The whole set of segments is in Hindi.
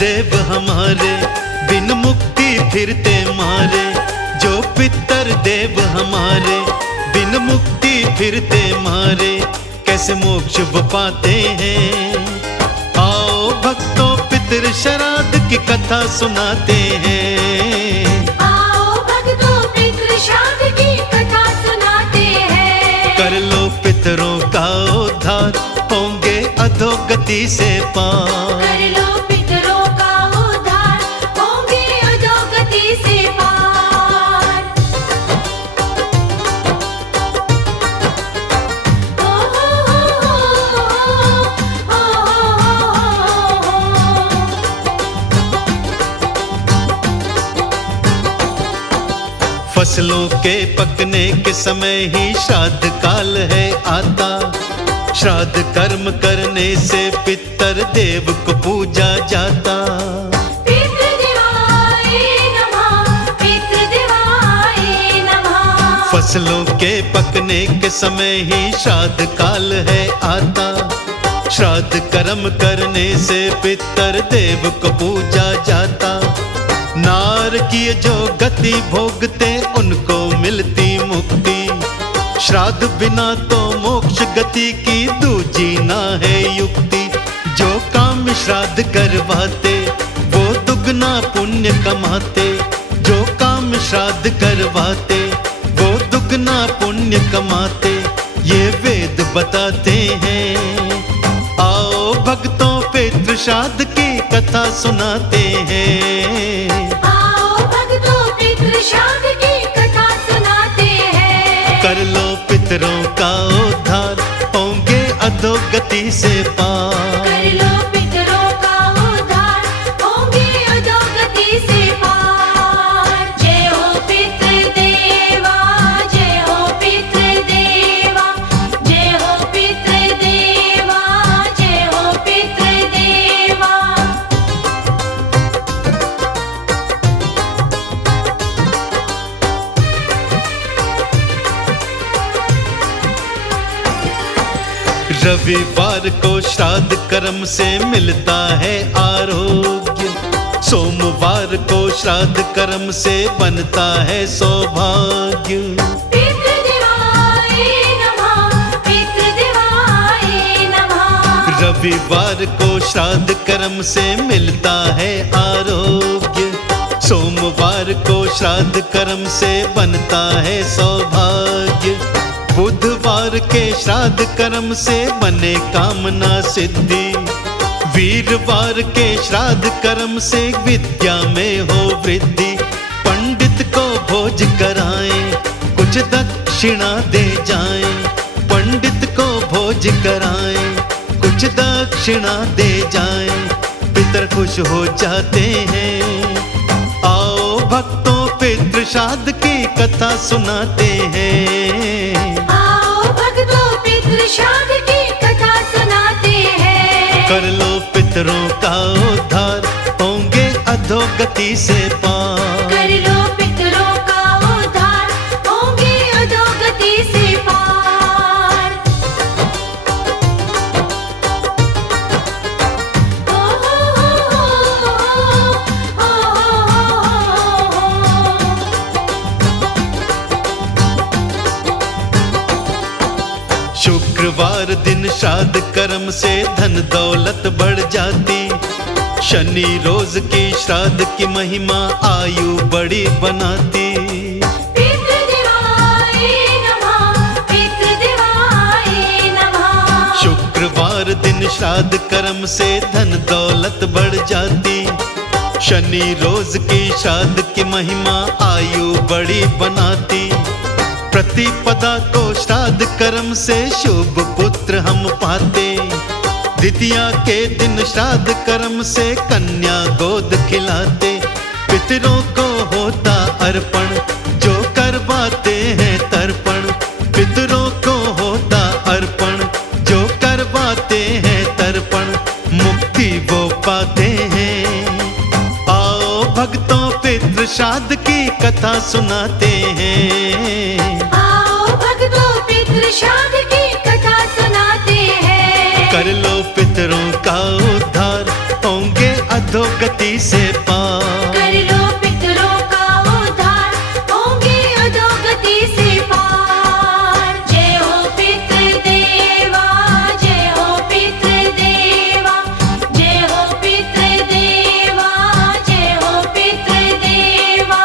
देव हमारे, बिन मुक्ति फिरते मारे। जो पितर देव हमारे, बिन मुक्ति फिरते मारे। कैसे मोक्ष वो पाते हैं। आओ भक्तों पितर श्राद्ध की कथा सुनाते हैं। आओ भक्तों पितृ श्राद्ध की कथा सुनाते हैं। कर लो पितरों का उद्धार, होंगे अधोगति से पार। कर लो पितरों का उद्धार, होंगे अधोगति से पार। ओ फसलों के पकने के समय ही श्राद्ध काल है आता। श्राद्ध कर्म करने से पितर देव को पूजा जाता। पितृदेवाय नमः, पितृदेवाय नमः। फसलों के पकने के समय ही श्राद्ध काल है आता। श्राद्ध कर्म करने से पितर देव को पूजा जाता। नारकीय जो गति भोगते उनको मिलती मुक्ति। श्राद्ध बिना तो मोक्ष गति की दूजी ना है युक्ति। जो काम श्राद्ध करवाते वो दुगना पुण्य कमाते। जो काम श्राद्ध करवाते वो दुगना पुण्य कमाते। ये वेद बताते हैं। आओ भक्तों पितृ श्राद्ध की कथा सुनाते हैं। आओ भक्तों पितृ श्राद्ध की कथा सुनाते हैं। कर लो पितरों का उद्धार, होंगे अधोगति से पार। कर लो पितरों का उद्धार, होंगे अधोगति से पार। जय हो पितृदेवा, जय हो पितृदेवा, जय हो पितृदेवा, जय हो पितृदेवा। रविवार को श्राद्ध कर्म से मिलता है आरोग्य। सोमवार को श्राद्ध कर्म से बनता है सौभाग्य। पितृदेवाय नमः, पितृदेवाय नमः। रविवार को श्राद्ध कर्म से मिलता है आरोग्य। सोमवार को श्राद्ध कर्म से बनता है सौभाग्य। बुधवार के श्राद्ध कर्म से बने कामना सिद्धि। वीरवार के श्राद्ध कर्म से विद्या में हो वृद्धि। पंडित को भोज कराएं, कुछ दक्षिणा दे जाएं। पंडित को भोज कराएं, कुछ दक्षिणा दे जाएं। पितर खुश हो जाते हैं। आओ भक्तों पितृ श्राद्ध की कथा सुनाते हैं। आओ भक्तों पितृ श्राद्ध की कथा सुनाते हैं। कर लो पितरों का उद्धार, होंगे अधोगति से पार। कर लो पितरों का उद्धार, होंगे अधोगति से पार। ओ शुक्रवार दिन श्राद्ध कर्म से धन दौलत बढ़ जाती। शनि रोज की श्राद्ध की महिमा आयु बड़ी बनाती। पितृदेवाय नमः, पितृदेवाय नमः। शुक्रवार दिन श्राद्ध कर्म से धन दौलत बढ़ जाती। शनि रोज की श्राद्ध की महिमा आयु बड़ी बनाती। प्रतिपदा को श्राद्ध कर्म से शुभ पुत्र हम पाते। द्वितीया के दिन श्राद्ध कर्म से कन्या गोद खिलाते। पितरों को होता अर्पण, जो करवाते हैं तर्पण। पितरों को होता अर्पण, जो करवाते हैं तर्पण। मुक्ति वो पाते हैं। आओ भक्तों पितृ श्राद्ध की कथा सुनाते हैं। आओ भक्तों पितृ श्राद्ध की कथा सुनाते हैं। कर लो पितरों का उद्धार, होंगे अधोगति से पार। कर लो पितरों का उद्धार, होंगे अधोगति से पार। जय हो पितृदेवा, जय हो पितृदेवा, जय हो पितृदेवा, जय हो पितृदेवा।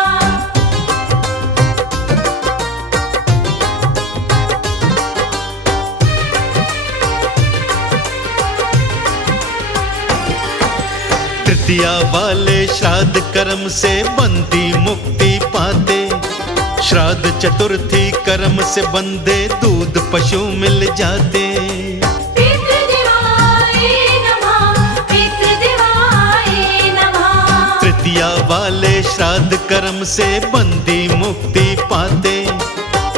तृतीया वाले श्राद्ध कर्म से बंदी मुक्ति पाते। श्राद्ध चतुर्थी कर्म से बंदे दूध पशु मिल जाते। पितृदेवाय नमः, पितृदेवाय नमः। तृतीया वाले श्राद्ध कर्म से बंदी मुक्ति पाते।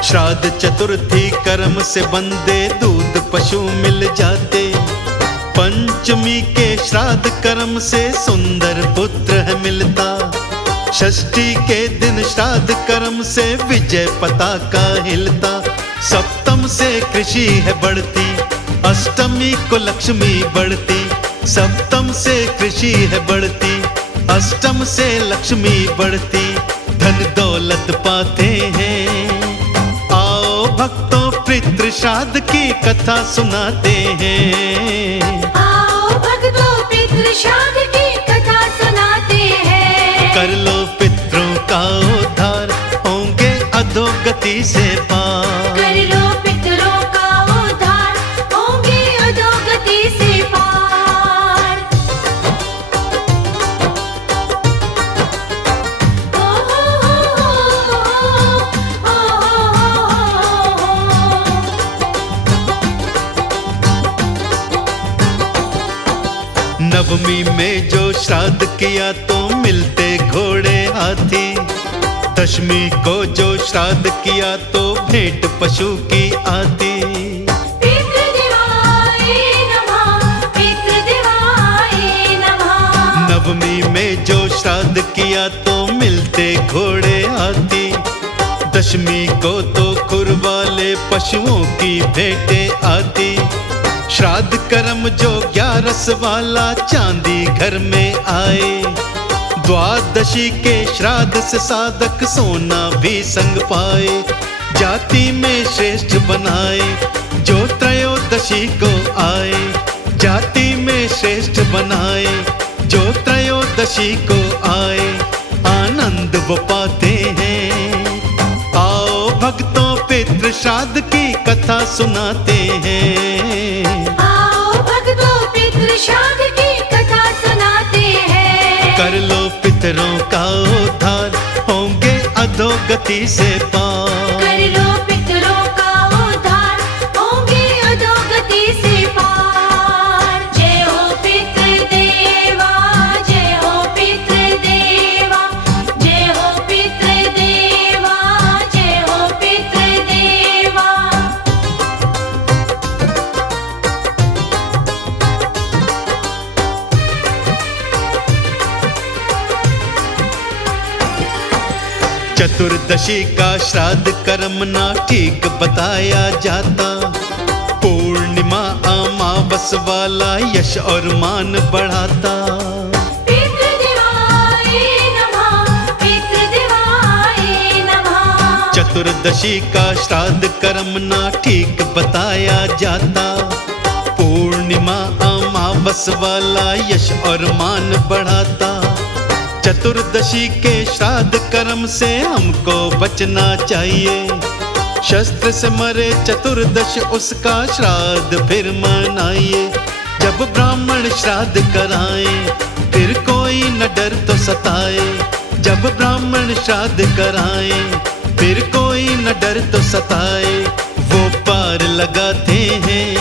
श्राद्ध चतुर्थी कर्म से बंदे दूध पशु मिल जाते। पंचमी के श्राद्ध कर्म से सुंदर पुत्र है मिलता। षष्ठी के दिन श्राद्ध कर्म से विजय पताका हिलता। सप्तम से कृषि है बढ़ती, अष्टमी को लक्ष्मी बढ़ती। सप्तम से कृषि है बढ़ती, अष्टम से लक्ष्मी बढ़ती। धन दौलत पाते हैं। आओ भक्तों पितृ श्राद्ध की कथा सुनाते हैं। आओ भक्तों पितृ श्राद्ध की कथा सुनाते हैं। कर लो पितरों का उद्धार, होंगे अधोगति से पार। कर लो पितरों का उद्धार, होंगे अधोगति से पार। ओ नवमी में जो श्राद्ध किया तो मिलते घोड़े हाथी। दशमी को जो श्राद्ध किया तो भेंट पशु की आती। पितृदेवाय नमः, पितृदेवाय नमः। नवमी में जो श्राद्ध किया तो मिलते घोड़े हाथी। दशमी को तो खुर वाले पशुओं की भेंटें आती। श्राद्ध कर्म जो 11 वाला चांदी घर में आए। द्वादशी के श्राद्ध से साधक सोना भी संग पाए। जाति में श्रेष्ठ बनाए जो त्रयोदशी को आए। जाति में श्रेष्ठ बनाए जो त्रयोदशी को आए। आनंद वो पाते हैं। आओ भक्तों पितृ श्राद्ध की कथा सुनाते हैं। आओ भक्तों पितृ श्राद्ध की कथा सुनाते हैं। कर लो पितरों का उद्धार, होंगे अधोगति से पार। कर लो पितरों का उद्धार, होंगे अधोगति से पार। जय हो पितृदेवा, जय हो पितृदेवा, जय हो पितृदेवा, जय हो पितृदेवा। चतुर्दशी का श्राद्ध कर्म ना ठीक बताया जाता। पूर्णिमा अमावस वाला यश और मान बढ़ाता। पितृदेवाय नमः, पितृदेवाय नमः। चतुर्दशी का श्राद्ध कर्म ना ठीक बताया जाता। पूर्णिमा अमावस वाला यश और मान बढ़ाता। चतुर्दशी के श्राद्ध कर्म से हमको बचना चाहिए। शस्त्र से मरे चतुर्दश उसका श्राद्ध फिर मनाइए। जब ब्राह्मण श्राद्ध कराए फिर कोई न डर तो सताए। जब ब्राह्मण श्राद्ध कराए फिर कोई न डर तो सताए। वो पार लगाते हैं।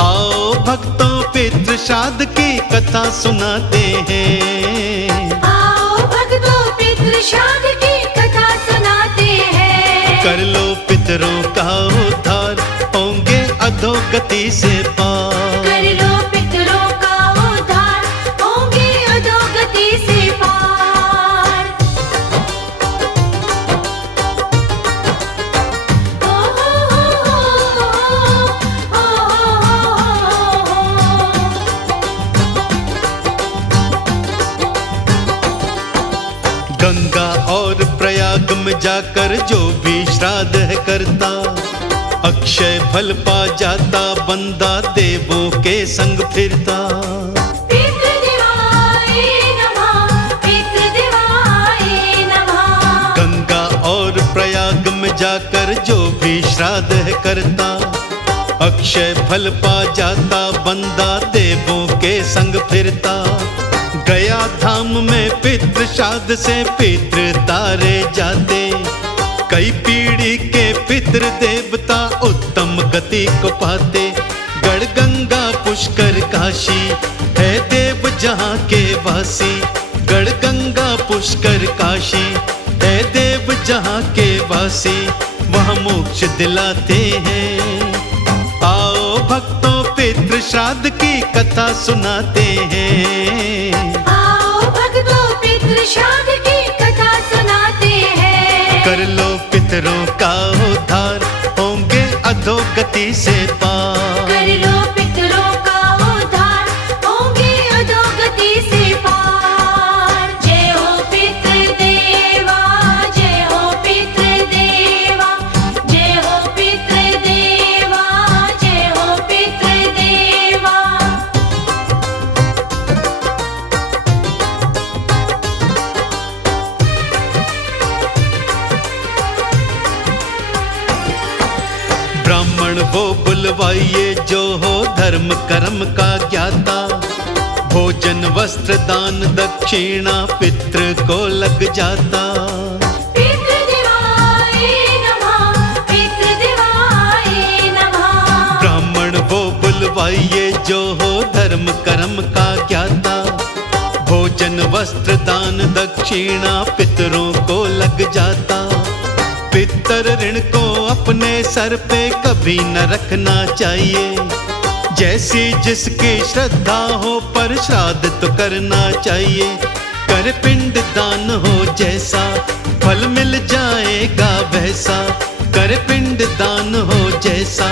आओ भक्तों पितृ श्राद्ध की कथा सुनाते हैं। आओ भक्तों पितृ श्राद्ध की कथा सुनाते हैं। कर लो पितरों का उद्धार, होंगे अधोगति से पार। कर लो पितरों का उद्धार, होंगे अधोगति से पार। ओ जाकर जो भी श्राद्ध है करता, अक्षय फल पा जाता बंदा देवों के संग फिरता। पितृदेवाय नमः, पितृदेवाय नमः। गंगा और प्रयाग में जाकर जो भी श्राद्ध है करता, अक्षय फल पा जाता बंदा देवों के संग फिरता। गया धाम में पितृ श्राद्ध से पितृ तारे जाते, कई पीढ़ी के पितृ देवता उत्तम गति को पाते। गढ़ गंगा पुष्कर काशी है देव जहाँ के वासी, गढ़ गंगा पुष्कर काशी है देव जहाँ के वासी, वहाँ मोक्ष दिलाते हैं। आओ भक्तों पितृ श्राद्ध की कथा सुनाते हैं। आओ भक्तों पितृ श्राद्ध की कथा सुनाते हैं। कर लो पितरों का उद्धार, होंगे अधोगति से पार। कर लो पितरों का उद्धार, होंगे अधोगति से पार। जय हो पितृदेवा, जय हो पितृदेवा, जय हो पितृदेवा, जय हो पितृदेवा। ब्राह्मण वो बुलवाइए जो हो धर्म कर्म का ज्ञाता, भोजन वस्त्र दान दक्षिणा पितृ को लग जाता। पितृदेवाय नमः, पितृदेवाय नमः। ब्राह्मण वो बुलवाइए जो हो धर्म कर्म का ज्ञाता, भोजन वस्त्र दान दक्षिणा पितरों को लग जाता। पितर ऋण को अपने सर पे कभी न रखना चाहिए, जैसी जिसकी श्रद्धा हो पर श्राद्ध तो करना चाहिए। कर पिंड दान हो जैसा फल मिल जाएगा वैसा, कर पिंड दान हो जैसा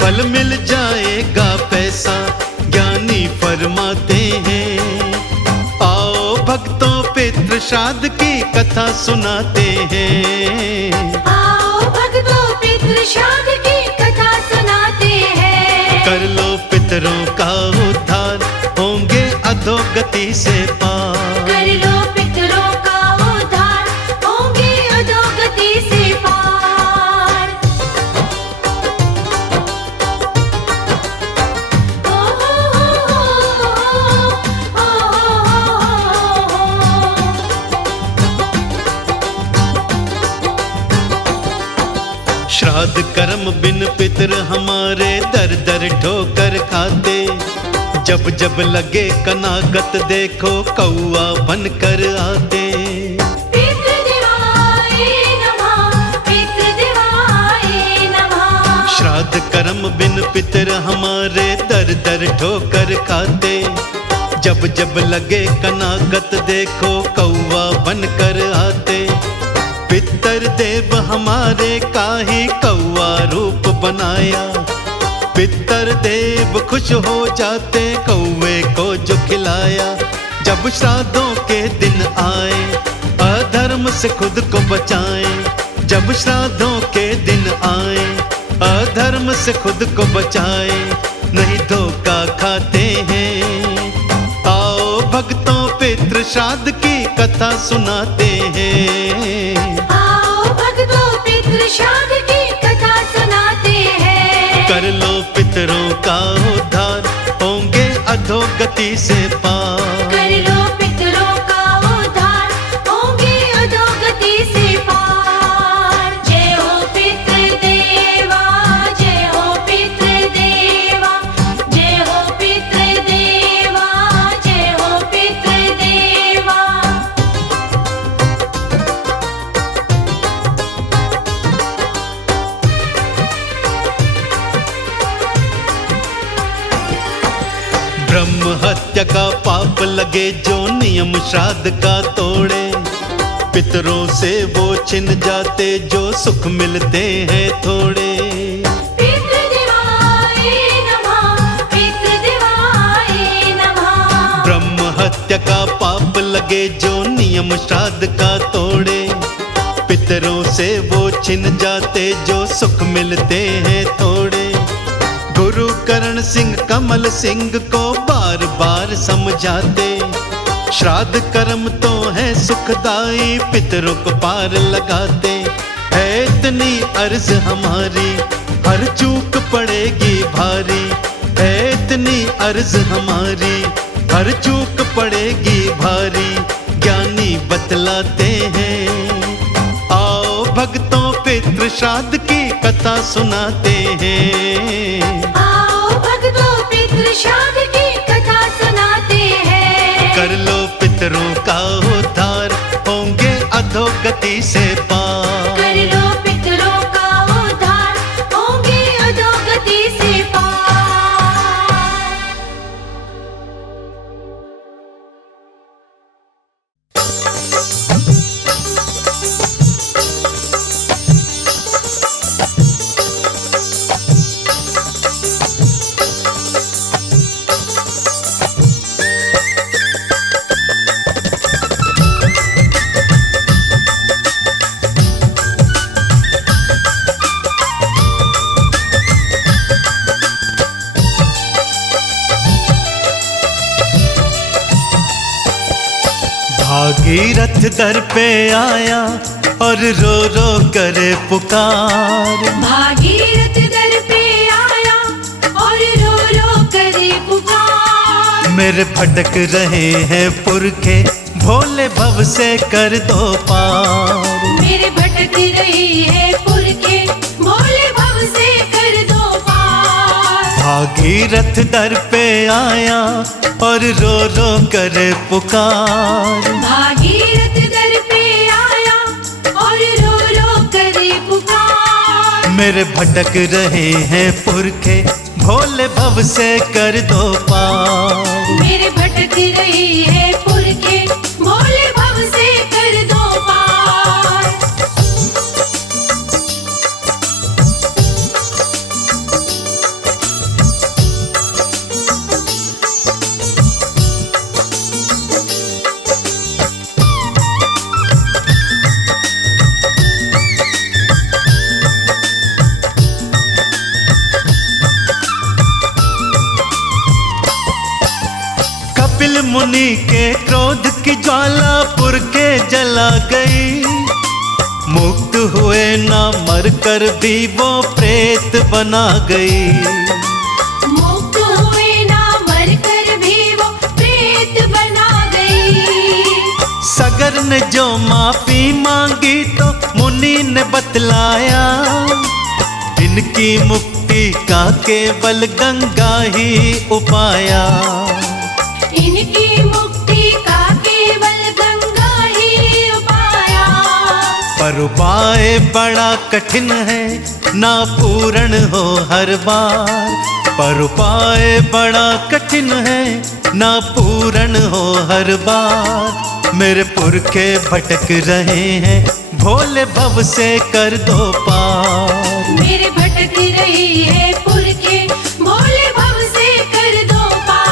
फल मिल जाएगा पैसा, ज्ञानी फरमाते हैं। आओ भक्तों पितृ श्राद्ध की कथा सुनाते हैं। आओ भक्तों पितृ श्राद्ध की कथा सुनाते हैं। कर लो पितरों का उद्धार, होंगे अधोगति से पार। कर लो पितरों का उद्धार, होंगे अधोगति से पार। ओ श्राद्ध कर्म बिन पितर हमारे दर दर ठोकर खाते, जब जब लगे कनागत देखो कौआ बनकर आते। पितृदेवाय नमः, पितृदेवाय नमः। श्राद्ध कर्म बिन पितर हमारे दर दर ठोकर खाते, जब जब लगे कनागत देखो कौआ बनकर आते। पितर देव हमारे काहे कौआ रूप बनाया, पितर देव खुश हो जाते कौवे को जो खिलाया। जब श्राद्धों के दिन आए अधर्म से खुद को बचाएं, जब श्राद्धों के दिन आए अधर्म से खुद को बचाए, नहीं धोखा खाते हैं। आओ भक्तों पितृ श्राद्ध की कथा सुनाते हैं। आओ भक्तों पितृ श्राद्ध की कथा सुनाते हैं। कर लो पितरों का उद्धार, होंगे अधोगति से पार। कर लो पितरों का उद्धार, होंगे अधोगति से पार। जय हो पितृदेवा, जय हो पितृदेवा, जय हो पितृदेवा, जय हो पितृदेवा। ब्रह्म हत्या का पाप लगे जो नियम श्राद्ध का तोड़े, पितरों से वो छिन जाते जो सुख मिलते हैं थोड़े। पितृदेवाय नमः, पितृदेवाय नमः। ब्रह्म हत्या का पाप लगे जो नियम श्राद्ध का तोड़े, पितरों से वो छिन जाते जो सुख मिलते हैं थोड़े। गुरु करण सिंह कमल सिंह को बार बार समझाते, श्राद्ध कर्म तो है सुखदाई, पितरों को पार लगाते। है इतनी अर्ज हमारी, हर चूक पड़ेगी भारी। है इतनी अर्ज हमारी, हर चूक पड़ेगी भारी। ज्ञानी बतलाते हैं, आओ भक्तों पितृ श्राद्ध की कथा सुनाते हैं। आओ भक्तों पितृ श्राद्ध की कथा सुनाते हैं। कर लो पितरों का उद्धार, होंगे अधोगति से पार। कर लो पितरों का उद्धार, होंगे अधोगति से पार। भागीरथ दर पे आया और रो रो करे पुकार। भागीरथ दर पे आया और रो रो करे पुकार। मेरे भटक रहे हैं पुरखे, भोले भव से कर दो पार। मेरे भटक रहे हैं पुरखे, भोले भव से कर दो पार। भागीरथ दर पे आया और रो रो करे पुकार। भागीरथ दर पे आया और रो रो करे पुकार। मेरे भटक रहे हैं पुरखे, भोले भव से कर दो पार। मेरे भटक रहे हैं पुरखे, भोले भव से कर दो पार। कपिल मुनि के क्रोध की ज्वाला पुरखे जला गई। मुक्त हुए ना मर कर भी वो प्रेत बना गई। मुक्त हुए ना मर कर भी वो प्रेत बना गई। सगर ने जो माफी मांगी तो मुनि ने बतलाया, इनकी मुक्ति का केवल गंगा ही उपाया। इनकी मुक्ति का केवल गंगा ही उपाया। पर उपाय बड़ा कठिन है, ना पूर्ण हो हर बार। पर उपाय बड़ा कठिन है, ना पूर्ण हो हर बार। मेरे पुरखे भटक रहे हैं, भोले भव से कर दो पार। मेरे भटक रहे हैं पुरखे, भोले भव से कर दो पार।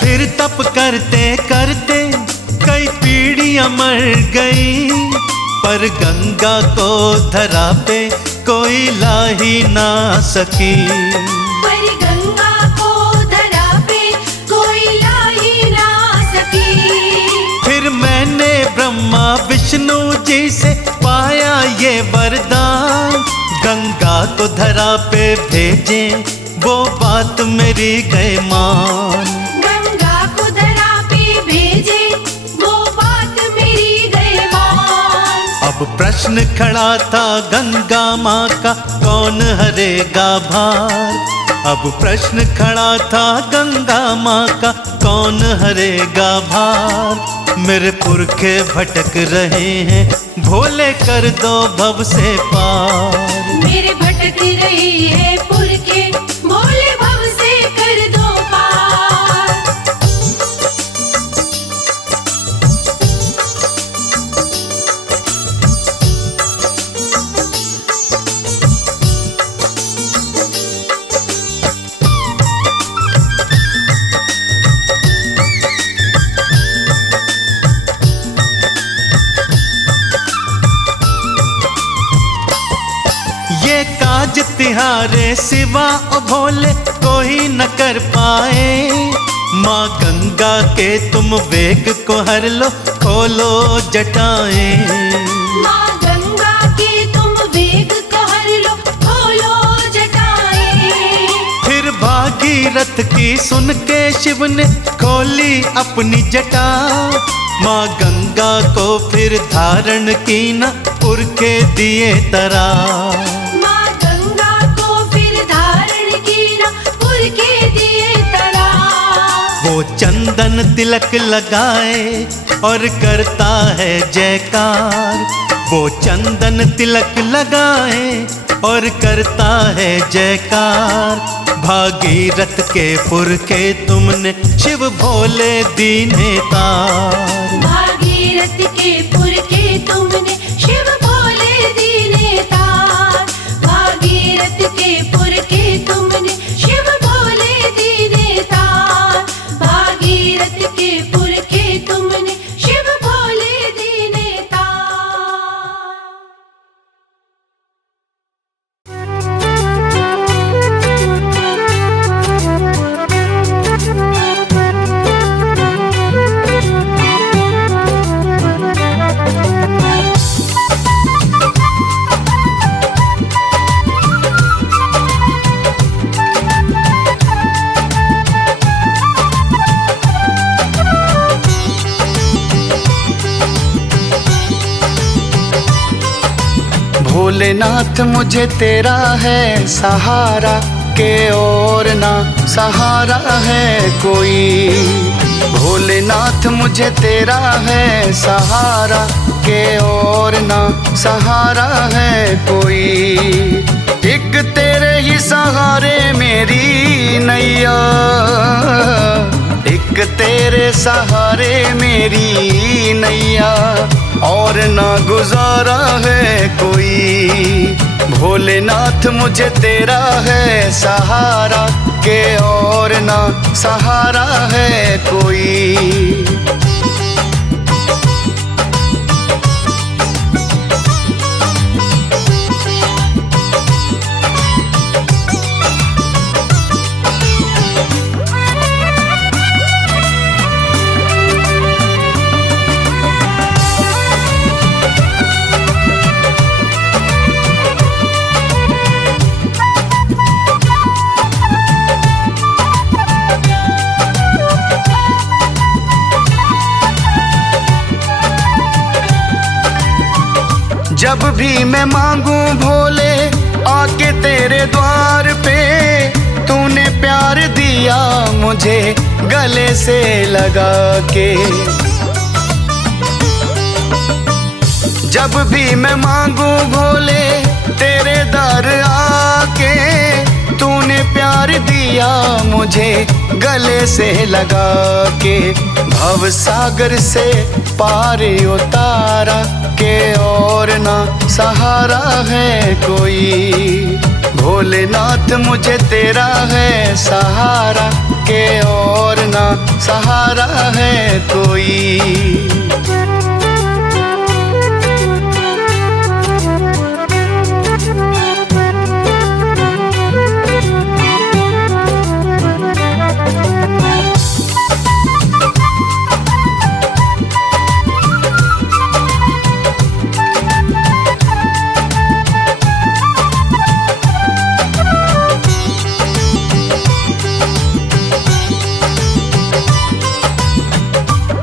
फिर तप करते करते कई पीढ़ियां मर गई, पर गंगा को धरा पे कोई ला ही ना सकी। पर गंगा को धरा पे कोई ला ही ना सकी। फिर मैंने ब्रह्मा विष्णु जी से पाया ये वरदान, गंगा को धरा पे भेजे वो बात मेरी गए मान। गंगा को धरा पे भेजे वो बात मेरी गए मान। अब प्रश्न खड़ा था गंगा माँ का, कौन हरेगा भार। अब प्रश्न खड़ा था गंगा माँ का, कौन हरेगा भार। मेरे पुरखे भटक रहे हैं, भोले कर दो भव से पार। मेरे भटक रही है पुरखे, भोले भव से कर दो पार। ये काज तिहारे सिवा ओ भोले कोई न कर पाए। माँ गंगा के तुम वेग को हर लो, खोलो जटाएं। माँ गंगा के तुम वेग को हर लो, खोलो जटाएं। फिर भागीरथ की सुन के शिव ने खोली अपनी जटा। माँ गंगा को फिर धारण की न पुरखे दिए तरा। माँ गंगा को फिर धारण की ना पुरखे दिए तरा। वो चंदन तिलक लगाए और करता है जयकार। वो चंदन तिलक लगाए और करता है जयकार। भागीरथ के पुरखे तुमने शिव भोले दीने तार। भागीरथ के पुरखे तुमने शिव भोले दीने तार। भागीरथ के पुरखे तुमने शिव भोले दीने तार। भागीरथ के पुरखे तुमने शिव भोले दीने तार। भोलेनाथ मुझे तेरा है सहारा, के और ना सहारा है कोई। भोलेनाथ मुझे तेरा है सहारा, के और ना सहारा है कोई। एक तेरे ही सहारे मेरी नैया, एक तेरे सहारे मेरी नैया, और ना गुजारा है कोई। भोलेनाथ मुझे तेरा है सहारा, के और ना सहारा है कोई। जब भी मैं मांगू भोले आके तेरे द्वार पे, तूने प्यार दिया मुझे गले से लगा के। जब भी मैं मांगू भोले तेरे दर आके, तूने प्यार दिया मुझे गले से लगा के। भव सागर से पार उतारा, के और ना सहारा है कोई। भोलेनाथ मुझे तेरा है सहारा, के और ना सहारा है कोई।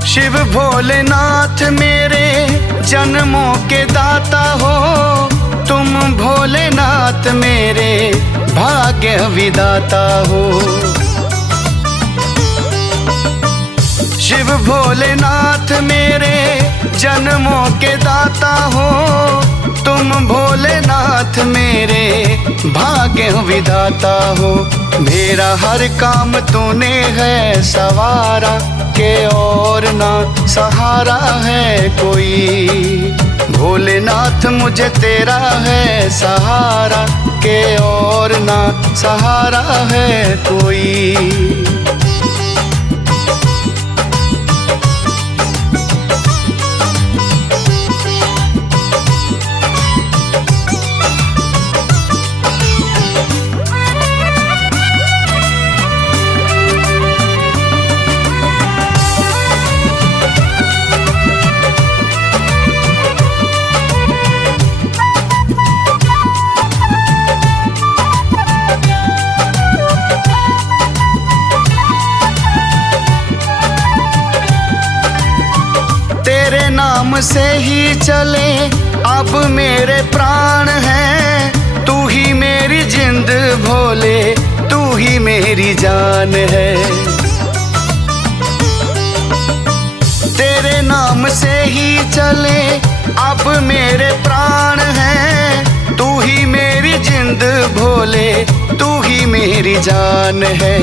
शिव भोलेनाथ मेरे जन्मों के दाता हो, तुम भोलेनाथ मेरे भाग्य विदाता हो। शिव भोलेनाथ मेरे जन्मों के दाता हो तुम भोलेनाथ, मेरे भाग्य विधाता हो। मेरा हर काम तूने है सवारा, के और ना सहारा है कोई। भोलेनाथ मुझे तेरा है सहारा, के और ना सहारा है कोई। नाम से ही चले अब मेरे प्राण हैं, तू ही मेरी जिंद भोले, तू ही मेरी जान है। तेरे नाम से ही चले अब मेरे प्राण हैं, तू ही मेरी जिंद भोले, तू ही मेरी जान है।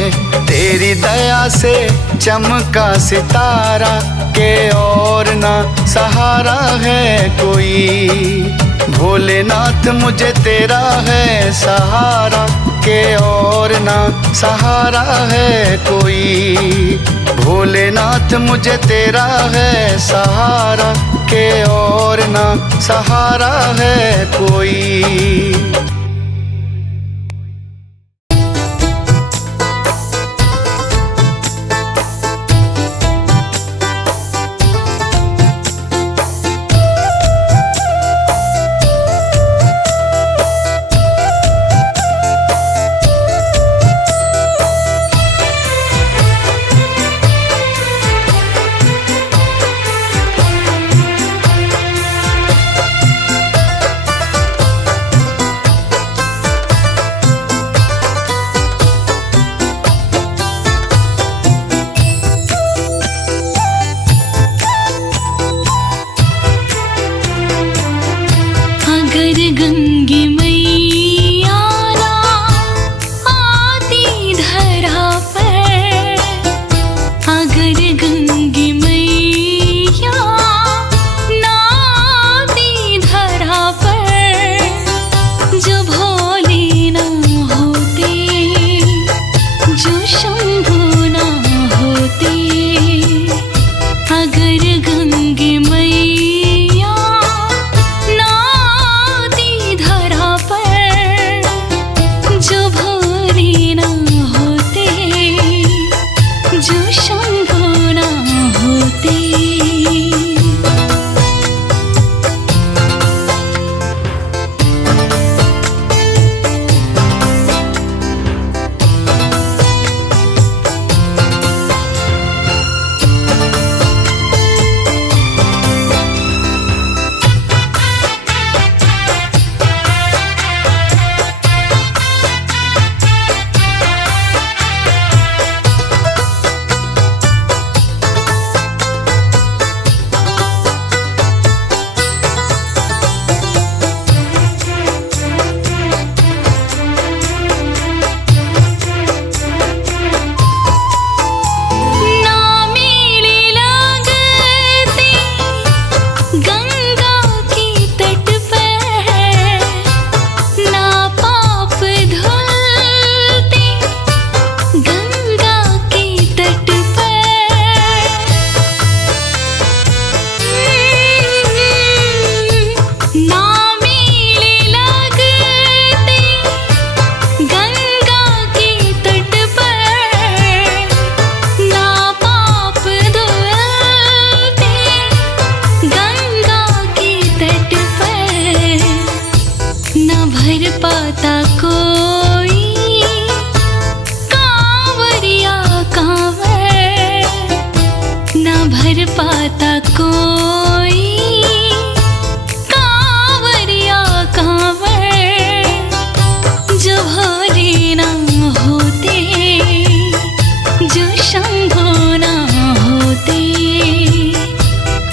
तेरी दया से चमका सितारा, के और ना सहारा है कोई। भोलेनाथ मुझे तेरा है सहारा, के और ना सहारा है कोई। भोलेनाथ मुझे तेरा है सहारा, के और ना सहारा है कोई।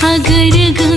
अगर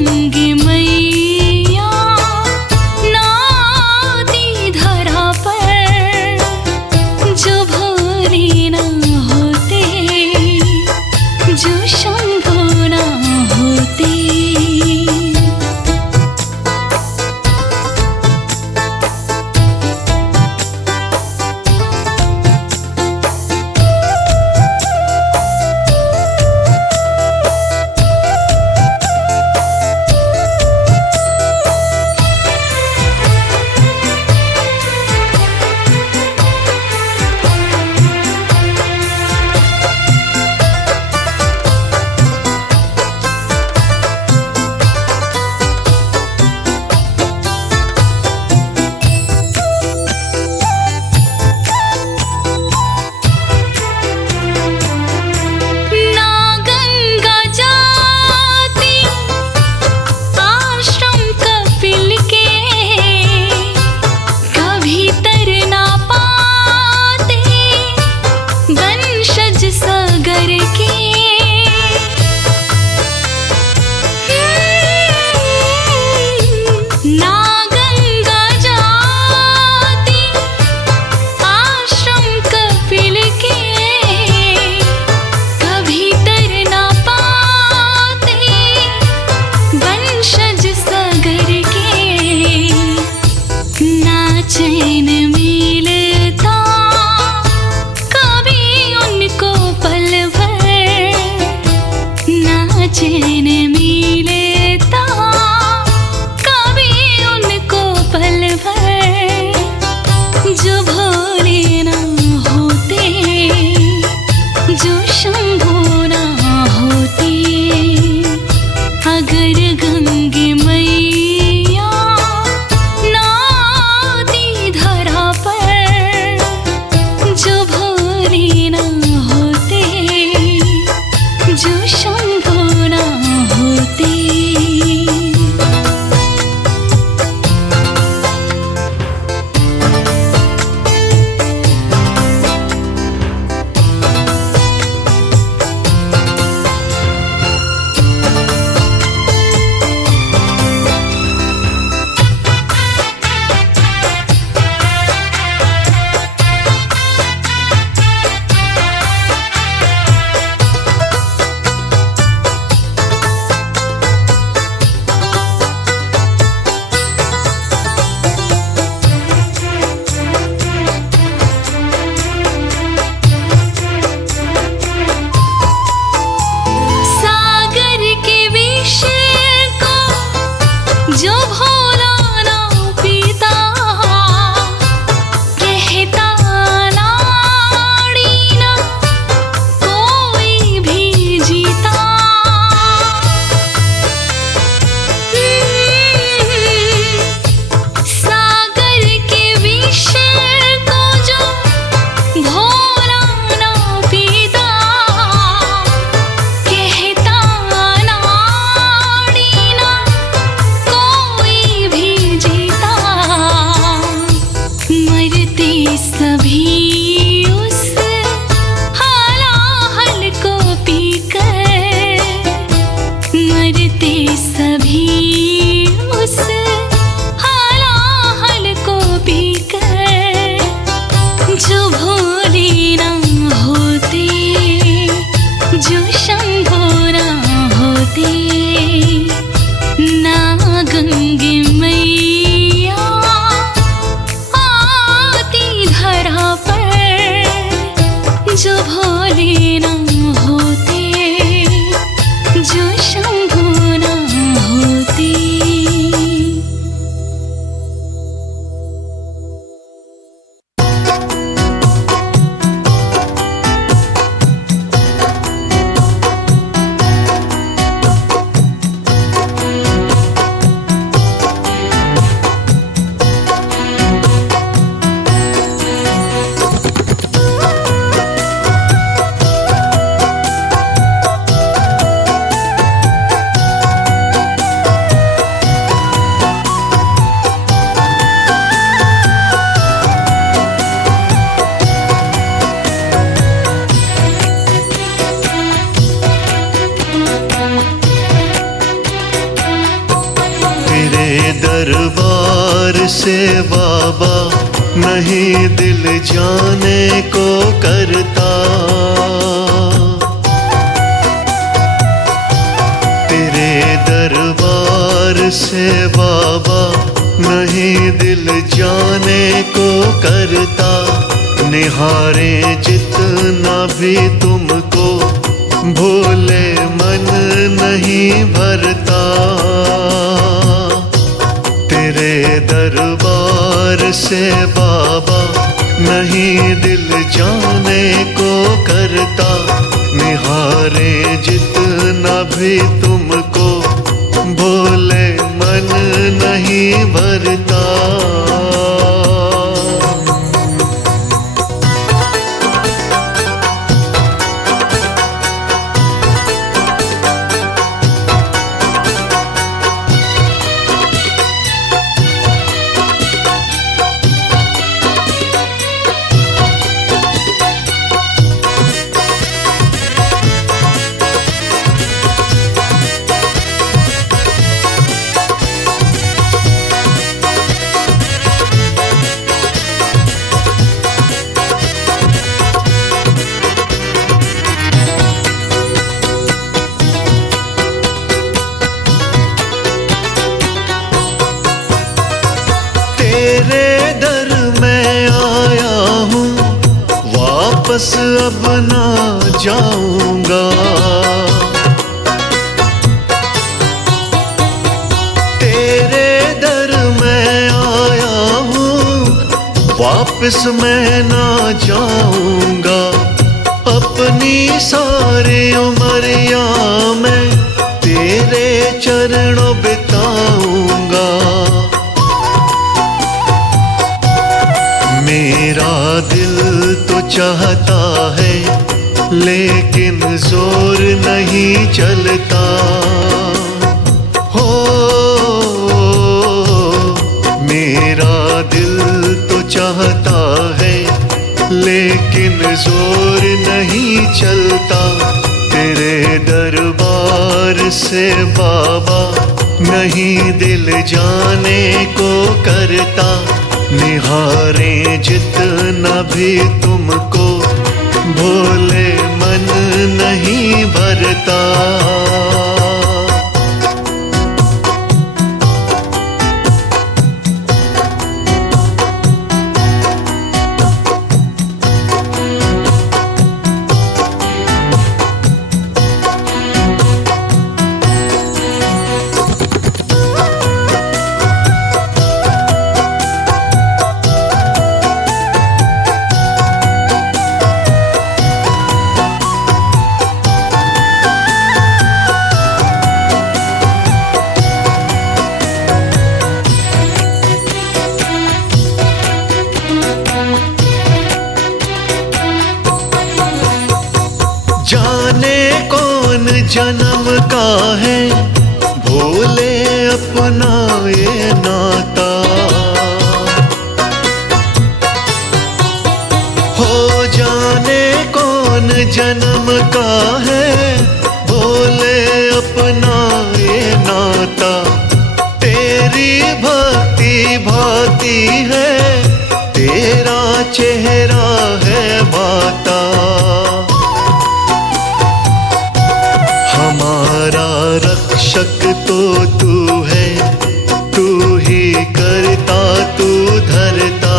चैन मिलता कभी उनको पल भर, ना चैन मिलता कभी उनको पल भर, जो भोले ना होते, जो शंभू ना होते। अगर गंगे मैया ना आती धरा पर, जो भोले ना होते, जो शंभू ना होते। सागर के विष को जो भोला ना पीता, कहता नाड़ी ना कोई भी जीता। सागर के विष को जो भोला ना पीता, कहता नाड़ी ना कोई भी जीता। मरते सभी उस हलाहल को पीकर, मरते सभी उस हलाहल को पीकर, जो भोले ना होते, जो शंभू ना होते। ना गंगे मैया आती धरा पर, जो भोले ना होते, जो शंभू ना होते। तेरे दरबार से बाबा नहीं दिल जाने को करता, तेरे दरबार से बाबा नहीं दिल जाने को करता। निहारे जितना भी तुमको भोले मन नहीं भरता। तेरे दरबार से बाबा नहीं दिल जाने को करता। निहारे जितना भी तुमको भोले मन नहीं भरता। वापस अब ना जाऊंगा। तेरे दर मैं आया हूँ, वापस मैं ना जाऊंगा। अपनी सारी उमरिया मैं तेरे चरणों बिताऊंगा। मेरा दिल तो चाहता है लेकिन जोर नहीं चलता। हो मेरा दिल तो चाहता है लेकिन जोर नहीं चलता। तेरे दरबार से बाबा नहीं दिल जाने को करता। निहारें जितना भी तुमको भोले मन नहीं भरता। जाने कौन जन्म का है भोले अपना ये नाता। हो जाने कौन जन्म का है भोले अपना ये नाता। तेरी भक्ति भाती है, तेरा चेहरा है भाता। हमारा रक्षक तो तू है, तू ही करता तू धरता।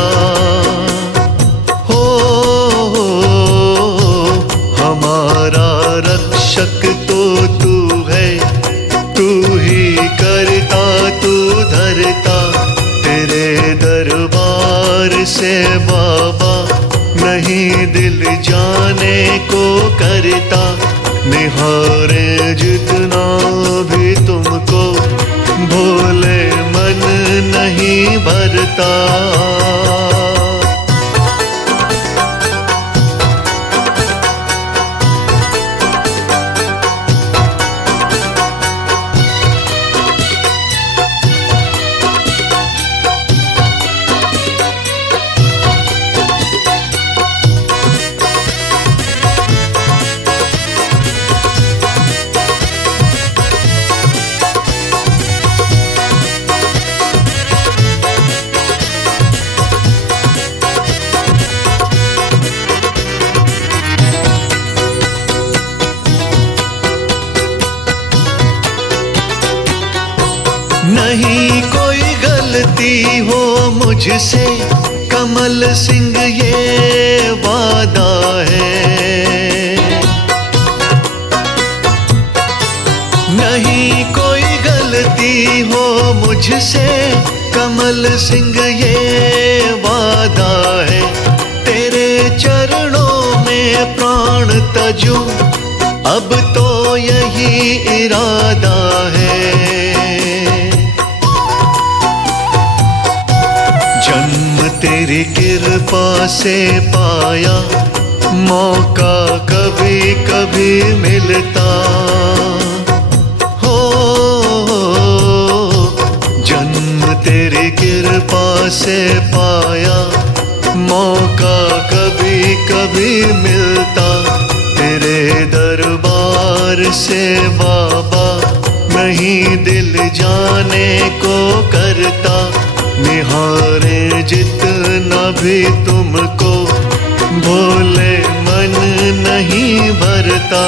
हो हमारा रक्षक तो तू है, तू ही करता तू धरता। तेरे दरबार से बाबा नहीं दिल जाने को करता। निहारे जितना भी तुमको भोले मन नहीं भरता। नहीं कोई गलती हो मुझसे कमल सिंह ये वादा है। नहीं कोई गलती हो मुझसे कमल सिंह ये वादा है। तेरे चरणों में प्राण तजूं अब तो यही इरादा है। जन्म तेरी कृपा से पाया, मौका कभी कभी मिलता। हो जन्म तेरी कृपा से पाया, मौका कभी कभी मिलता। तेरे दरबार से बाबा नहीं दिल जाने को करता। निहारे जितना भी तुमको भोले मन नहीं भरता।